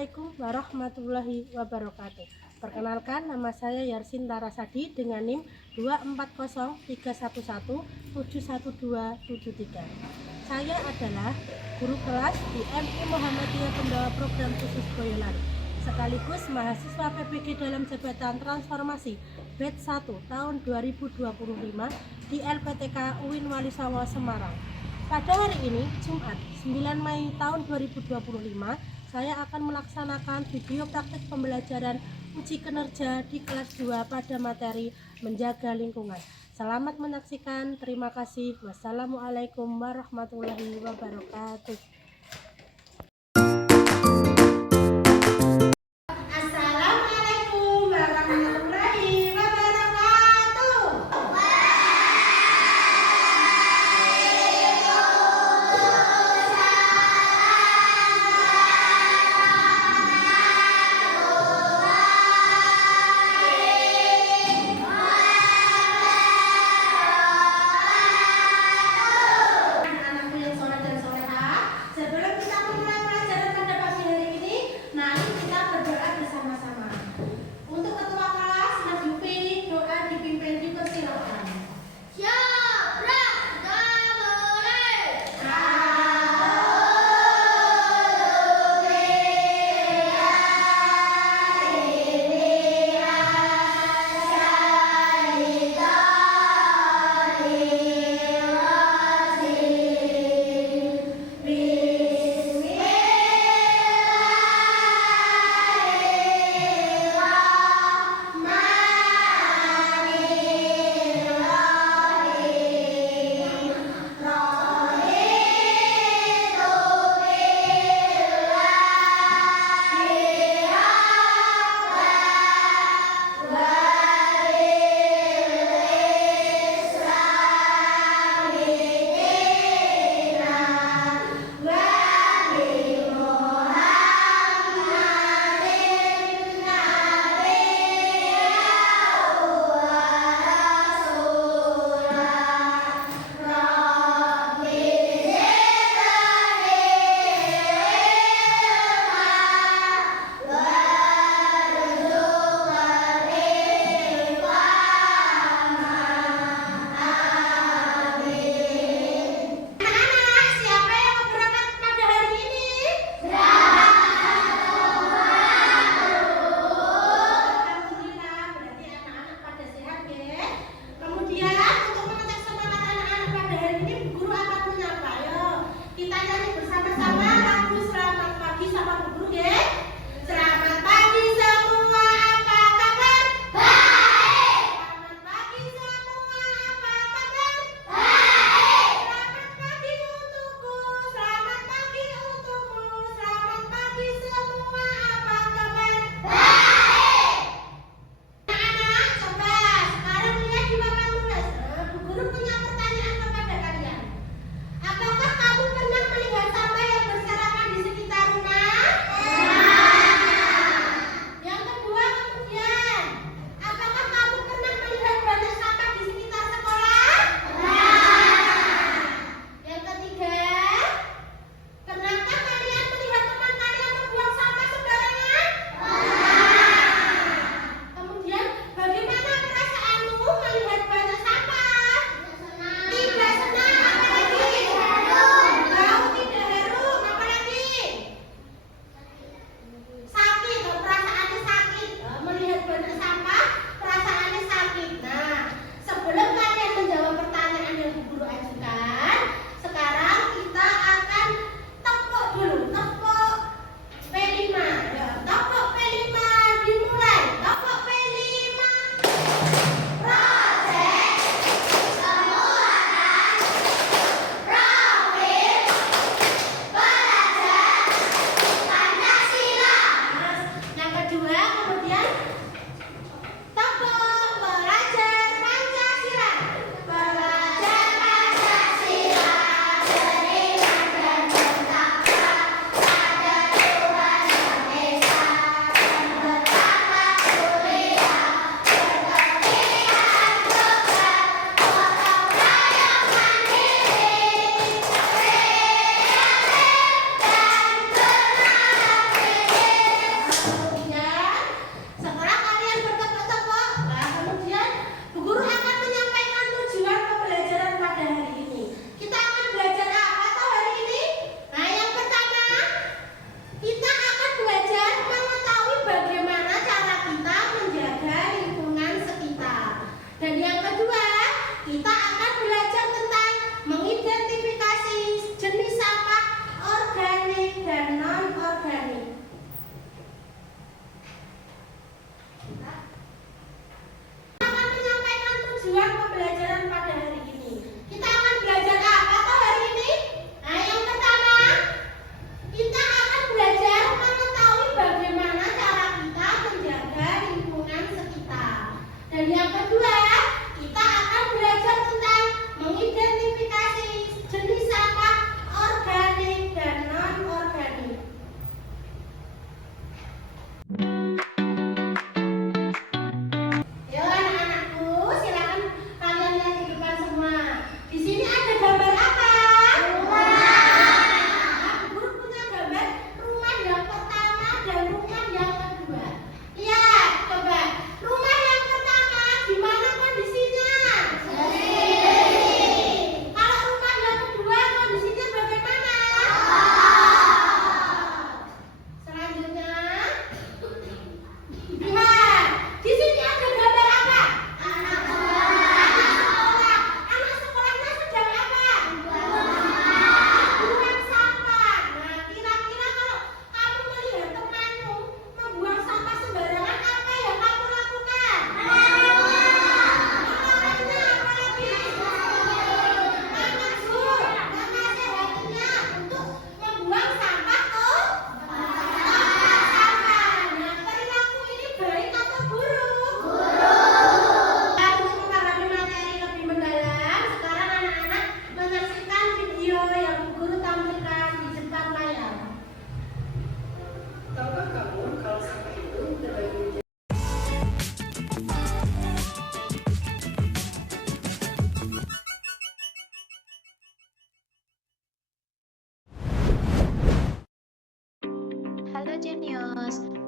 Assalamualaikum warahmatullahi wabarakatuh. Perkenalkan, nama saya Yarsin Tarasadi dengan NIM 240311711273. Saya adalah guru kelas di MI Muhammadiyah Pembawa Program Khusus Boyolali, sekaligus mahasiswa PPG dalam jabatan transformasi batch 1 tahun 2025 di LPTK UIN Wali Songo Semarang. Pada hari ini, Jumat 9 Mei tahun 2025, saya akan melaksanakan video praktik pembelajaran uji kinerja di kelas 2 pada materi menjaga lingkungan. Selamat menyaksikan, terima kasih. Wassalamualaikum warahmatullahi wabarakatuh. Assalamualaikum warahmatullahi wabarakatuh. Anakku yang soleh dan soleha,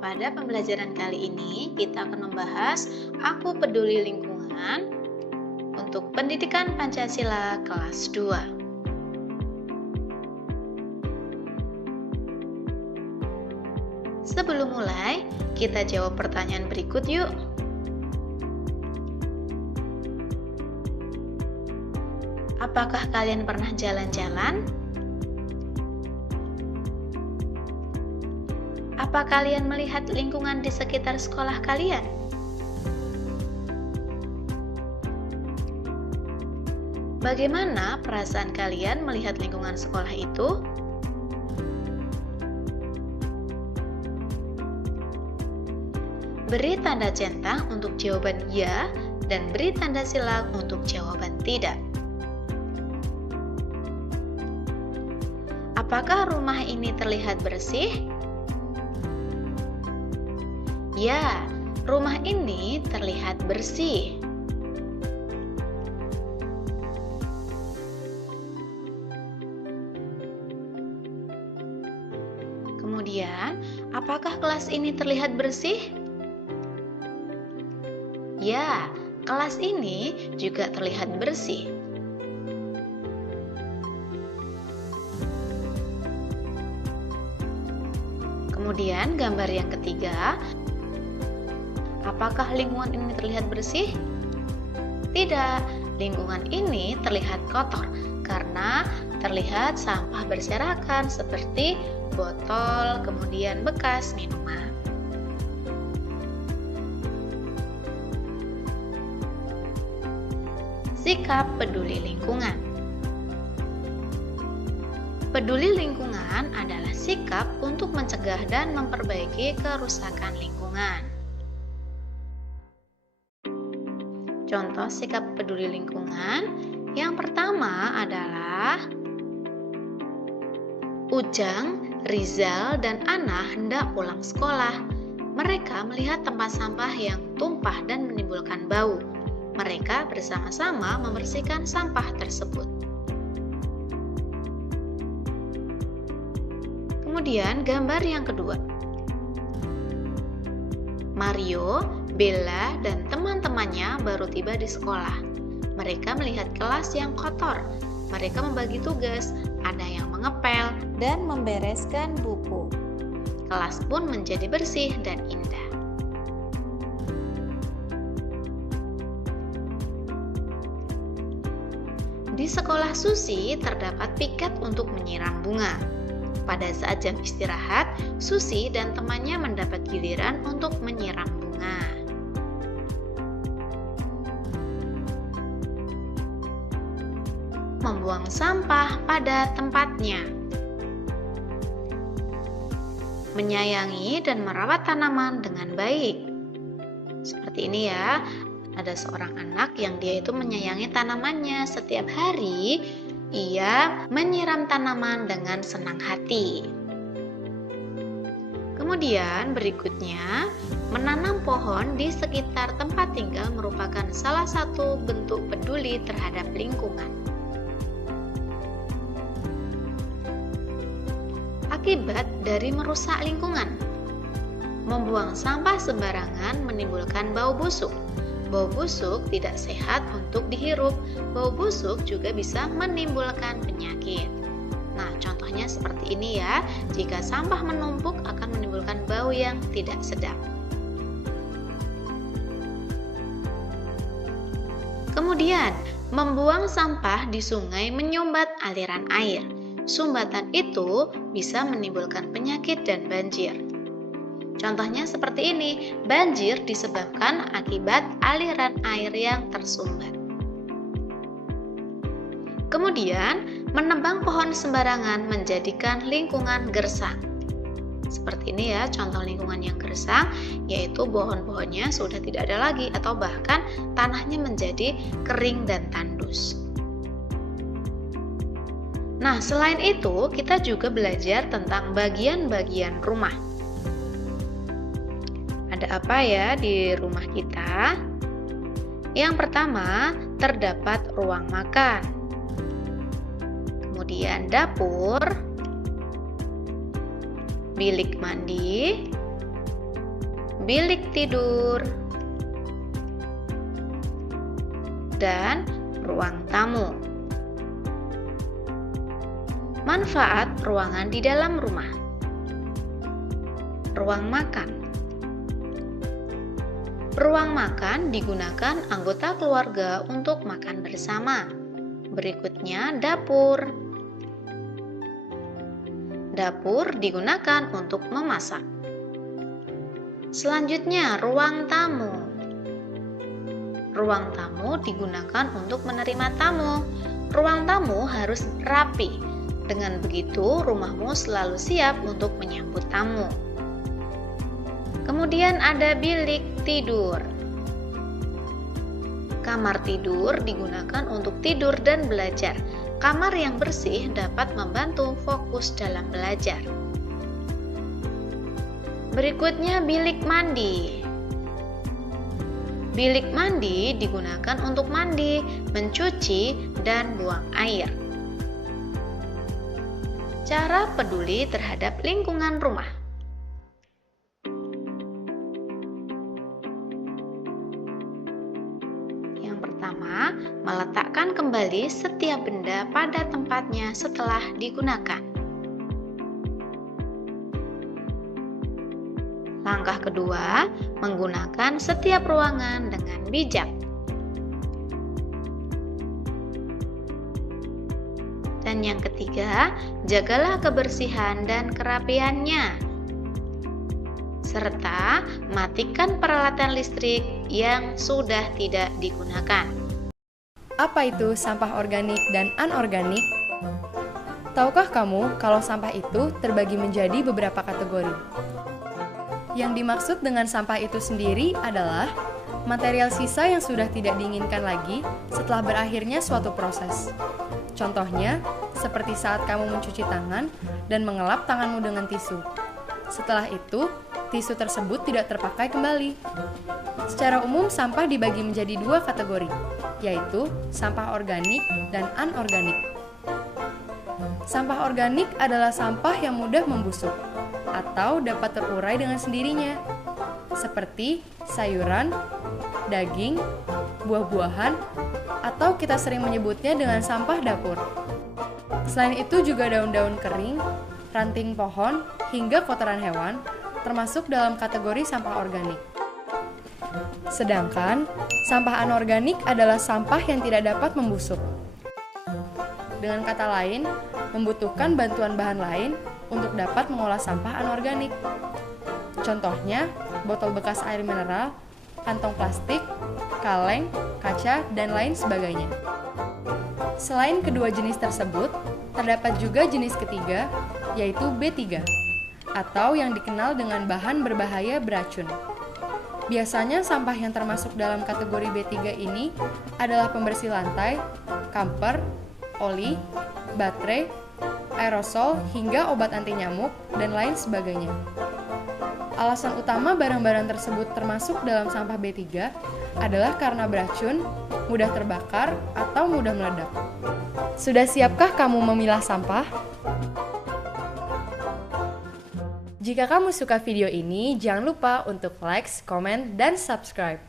Pada pembelajaran kali ini, kita akan membahas Aku Peduli Lingkungan untuk Pendidikan Pancasila kelas 2. Sebelum mulai, kita jawab pertanyaan berikut yuk. Apakah kalian pernah jalan-jalan? Apa kalian melihat lingkungan di sekitar sekolah kalian? Bagaimana perasaan kalian melihat lingkungan sekolah itu? Beri tanda centang untuk jawaban ya dan beri tanda silang untuk jawaban tidak. Apakah rumah ini terlihat bersih? Ya, rumah ini terlihat bersih. Kemudian, apakah kelas ini terlihat bersih? Ya, kelas ini juga terlihat bersih. Kemudian, gambar yang ketiga, apakah lingkungan ini terlihat bersih? Tidak, lingkungan ini terlihat kotor karena terlihat sampah berserakan seperti botol, kemudian bekas minuman. Sikap peduli lingkungan. Peduli lingkungan adalah sikap untuk mencegah dan memperbaiki kerusakan lingkungan. Contoh sikap peduli lingkungan yang pertama adalah Ujang, Rizal, dan Ana hendak pulang sekolah. Mereka melihat tempat sampah yang tumpah dan menimbulkan bau. Mereka bersama-sama membersihkan sampah tersebut. Kemudian gambar yang kedua. Mario, Bella, dan teman-temannya baru tiba di sekolah. Mereka melihat kelas yang kotor. Mereka membagi tugas, ada yang mengepel dan membereskan buku. Kelas pun menjadi bersih dan indah. Di sekolah Susi terdapat piket untuk menyiram bunga. Pada saat jam istirahat, Susi dan temannya mendapat giliran untuk menyiram bunga. Membuang sampah pada tempatnya. Menyayangi dan merawat tanaman dengan baik. Seperti ini ya, ada seorang anak yang dia itu menyayangi tanamannya. Setiap hari, ia menyiram tanaman dengan senang hati. Kemudian berikutnya, menanam pohon di sekitar tempat tinggal merupakan salah satu bentuk peduli terhadap lingkungan. Akibat dari merusak lingkungan. Membuang sampah sembarangan menimbulkan bau busuk. Bau busuk tidak sehat untuk dihirup. Bau busuk juga bisa menimbulkan penyakit. Nah, contohnya seperti ini ya. Jika sampah menumpuk akan menimbulkan bau yang tidak sedap. Kemudian, membuang sampah di sungai menyumbat aliran air. Sumbatan itu bisa menimbulkan penyakit dan banjir. Contohnya seperti ini, banjir disebabkan akibat aliran air yang tersumbat. Kemudian, menebang pohon sembarangan menjadikan lingkungan gersang. Seperti ini ya, contoh lingkungan yang gersang, yaitu pohon-pohonnya sudah tidak ada lagi atau bahkan tanahnya menjadi kering dan tandus. Nah, selain itu, kita juga belajar tentang bagian-bagian rumah. Ada apa ya di rumah kita? Yang pertama, terdapat ruang makan. Kemudian dapur, bilik mandi, bilik tidur, dan ruang tamu. Manfaat ruangan di dalam rumah. Ruang makan. Ruang makan digunakan anggota keluarga untuk makan bersama. Berikutnya dapur. Dapur digunakan untuk memasak. Selanjutnya ruang tamu. Ruang tamu digunakan untuk menerima tamu. Ruang tamu harus rapi. Dengan begitu, rumahmu selalu siap untuk menyambut tamu. Kemudian ada bilik tidur. Kamar tidur digunakan untuk tidur dan belajar. Kamar yang bersih dapat membantu fokus dalam belajar. Berikutnya bilik mandi. Bilik mandi digunakan untuk mandi, mencuci, dan buang air. Cara peduli terhadap lingkungan rumah. Yang pertama, meletakkan kembali setiap benda pada tempatnya setelah digunakan. Langkah kedua, menggunakan setiap ruangan dengan bijak. Dan yang ketiga, jagalah kebersihan dan kerapiannya. Serta matikan peralatan listrik yang sudah tidak digunakan. Apa itu sampah organik dan anorganik? Tahukah kamu kalau sampah itu terbagi menjadi beberapa kategori? Yang dimaksud dengan sampah itu sendiri adalah material sisa yang sudah tidak diinginkan lagi setelah berakhirnya suatu proses. Contohnya, seperti saat kamu mencuci tangan dan mengelap tanganmu dengan tisu. Setelah itu, tisu tersebut tidak terpakai kembali. Secara umum, sampah dibagi menjadi dua kategori, yaitu sampah organik dan anorganik. Sampah organik adalah sampah yang mudah membusuk atau dapat terurai dengan sendirinya, seperti sayuran, daging, buah-buahan, atau kita sering menyebutnya dengan sampah dapur. Selain itu juga daun-daun kering, ranting pohon, hingga kotoran hewan termasuk dalam kategori sampah organik. Sedangkan sampah anorganik adalah sampah yang tidak dapat membusuk. Dengan kata lain, membutuhkan bantuan bahan lain untuk dapat mengolah sampah anorganik. Contohnya, botol bekas air mineral, kantong plastik, kaleng, kaca, dan lain sebagainya. Selain kedua jenis tersebut, terdapat juga jenis ketiga, yaitu B3, atau yang dikenal dengan bahan berbahaya beracun. Biasanya sampah yang termasuk dalam kategori B3 ini adalah pembersih lantai, kamper, oli, baterai, aerosol, hingga obat anti nyamuk, dan lain sebagainya. Alasan utama barang-barang tersebut termasuk dalam sampah B3 adalah karena beracun, mudah terbakar, atau mudah meledak. Sudah siapkah kamu memilah sampah? Jika kamu suka video ini, jangan lupa untuk like, komen, dan subscribe.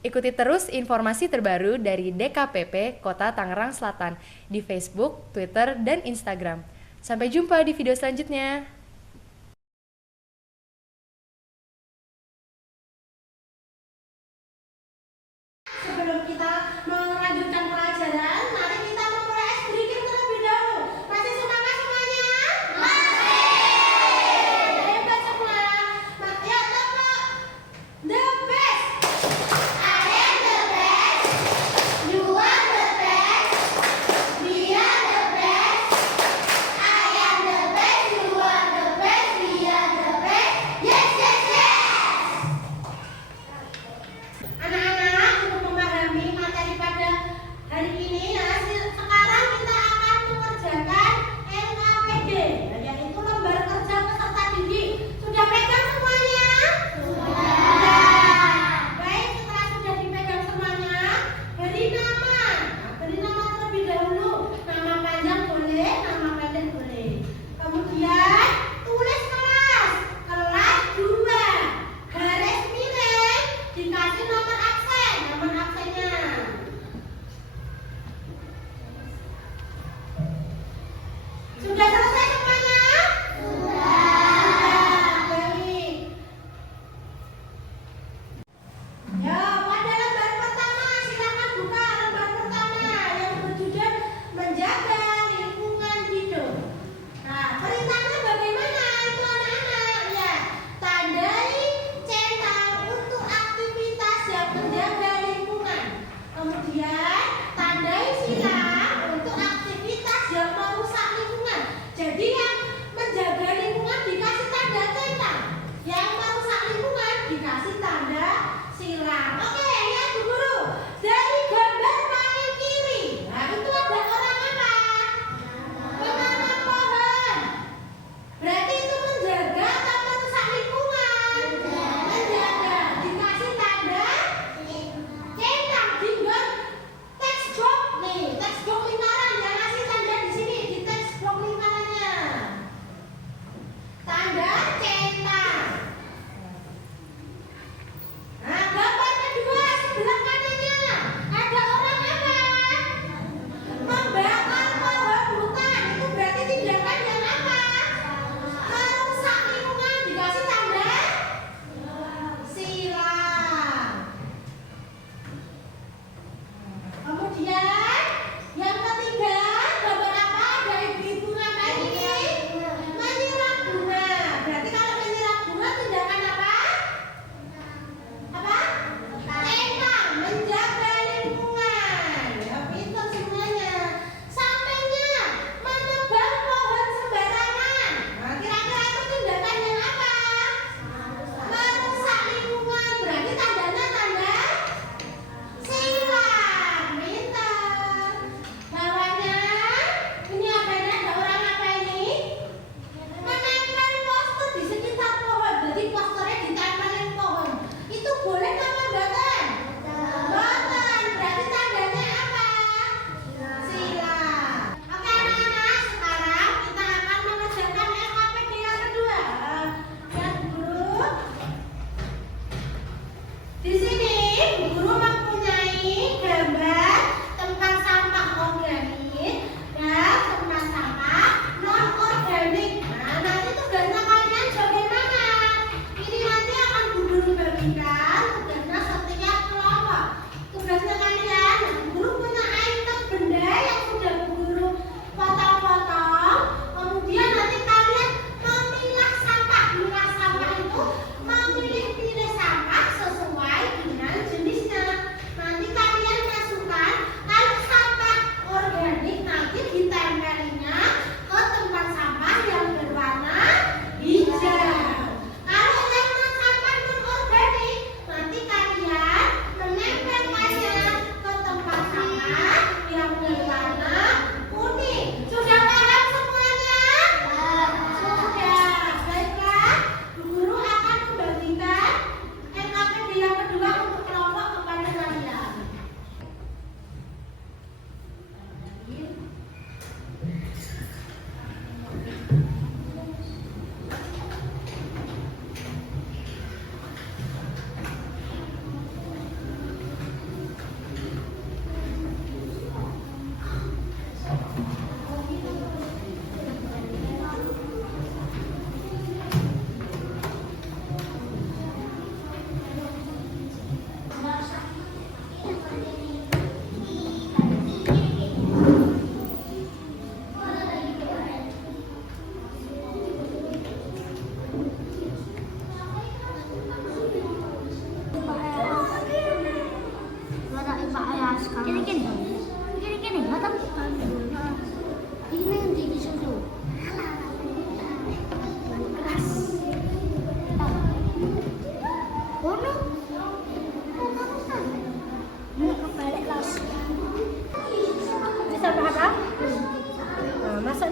Ikuti terus informasi terbaru dari DKPP Kota Tangerang Selatan di Facebook, Twitter, dan Instagram. Sampai jumpa di video selanjutnya. Sebelum kita melanjutkan pelajaran, mari kita memulai es briefing terlebih dahulu. Masih semangat semuanya? Masih! Hebat semua. Ya, tepuk. The best. I am the best. You are the best. We are the best. I am the best. You are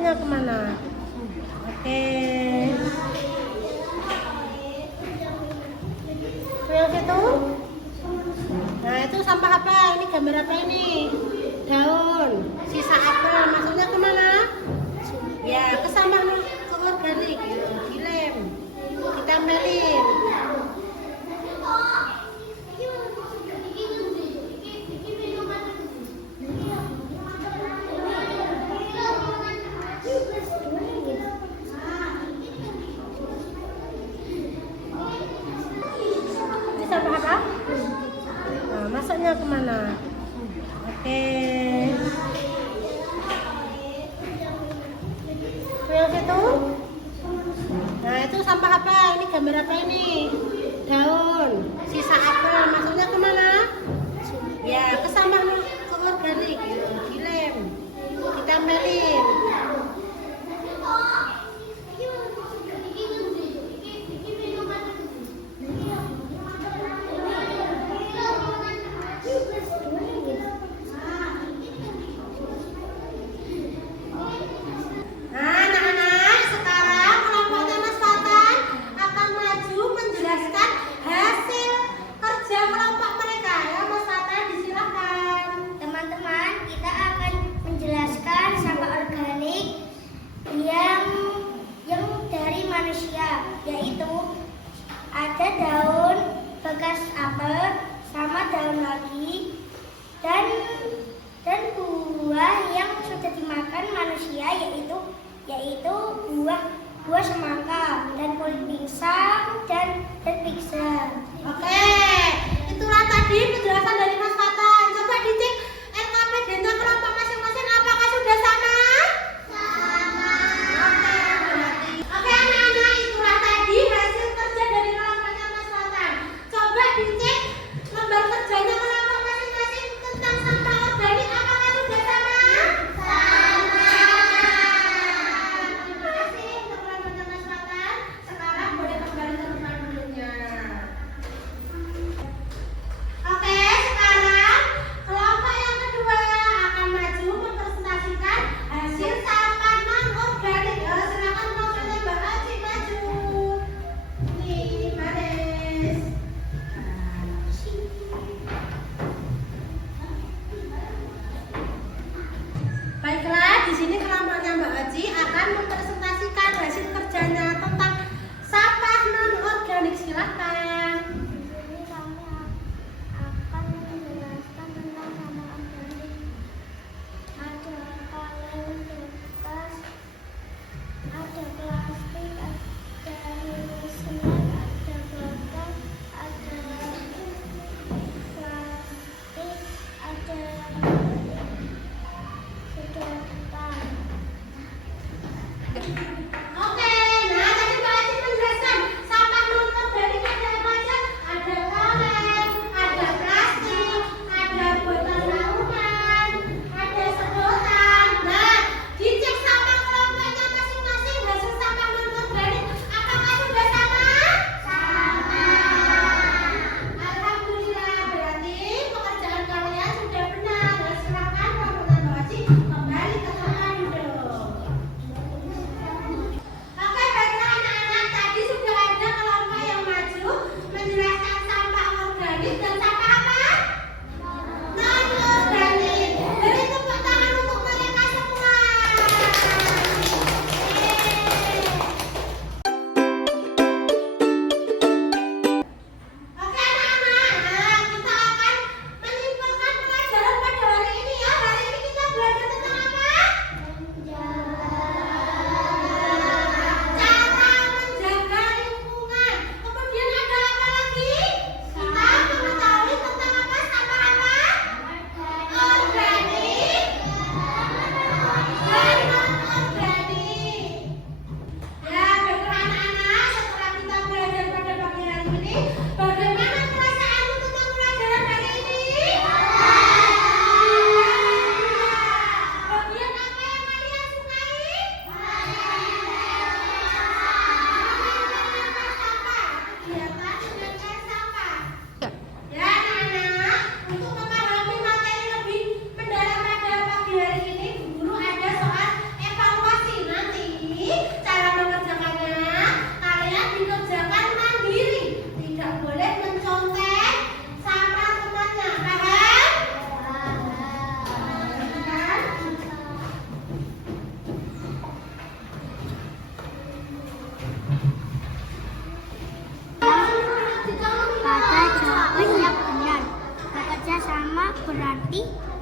masuknya kemana? Oke. Yang situ? Nah, itu sampah apa? Ini gambar apa ini? Daun. Sisa apel masuknya kemana? Ya, ke sampah ke organik. Dilem. Ditempelin. Ini sampah apa? Nah, masuknya kemana? Oke. Yang situ? Nah, itu sampah apa? Ini gambar apa ini? Daun. Sisa apel masuknya kemana? Ya, ke sampah ke organik. Dilem. Ditempelin. Nah, anak-anak, sekarang kelompok Taman Selatan akan maju menjelaskan hasil kerja kelompok mereka. Ya, Mas Selatan, disilakan. Teman-teman, kita akan menjelaskan sampah organik yang dari manusia, yaitu ada daun bekas apel sama daun lagi dan buah yang sudah dimakan manusia, yaitu buah semangka dan kulit pingsan dan pingsan. Oke, itulah tadi penjelasan dari Mas Fatan. Coba dicek RKPD-nya kelompok masing-masing apakah sudah sama? Sama. Oke, anak-anak, itulah tadi hasil kerja dari kelompoknya Mas Fatan. Coba dicek lembar kerjanya kelompok masing-masing tentang sampah organik apakah sudah sama? Sama. Terima kasih untuk kelompoknya Mas Fatan. Sekarang boleh kembali ke rumah dulunya. Oke, sekarang kelompok yang kedua akan maju mempresentasikan hasil sampah non-organik. Silakan kelompoknya Mbak Aci maju. Nih, Maris. Baiklah, di sini kelompoknya Mbak Aci akan mempresentasikan hasil kerjanya tentang sampah non-organik. Silakan. Ini kami akan menjelaskan tentang sampah organik. Ada kaleng, kertas, ada plastik, ada semen, ada botol, ada plastik, ada sedotan. Oke, nah tadi Mbak Aci menjelaskan sampah non-organik ada apa aja? Ada kaleng, ada plastik, ada botol minuman, ada sedotan. Nah, dicek sampah kelompoknya masing-masing hasil sampah non-organik apakah sudah sama? Sama. Alhamdulillah, berarti pekerjaan kalian sudah benar. Dan silakan kelompoknya Mbak Aci kembali ke tempat duduk. nanti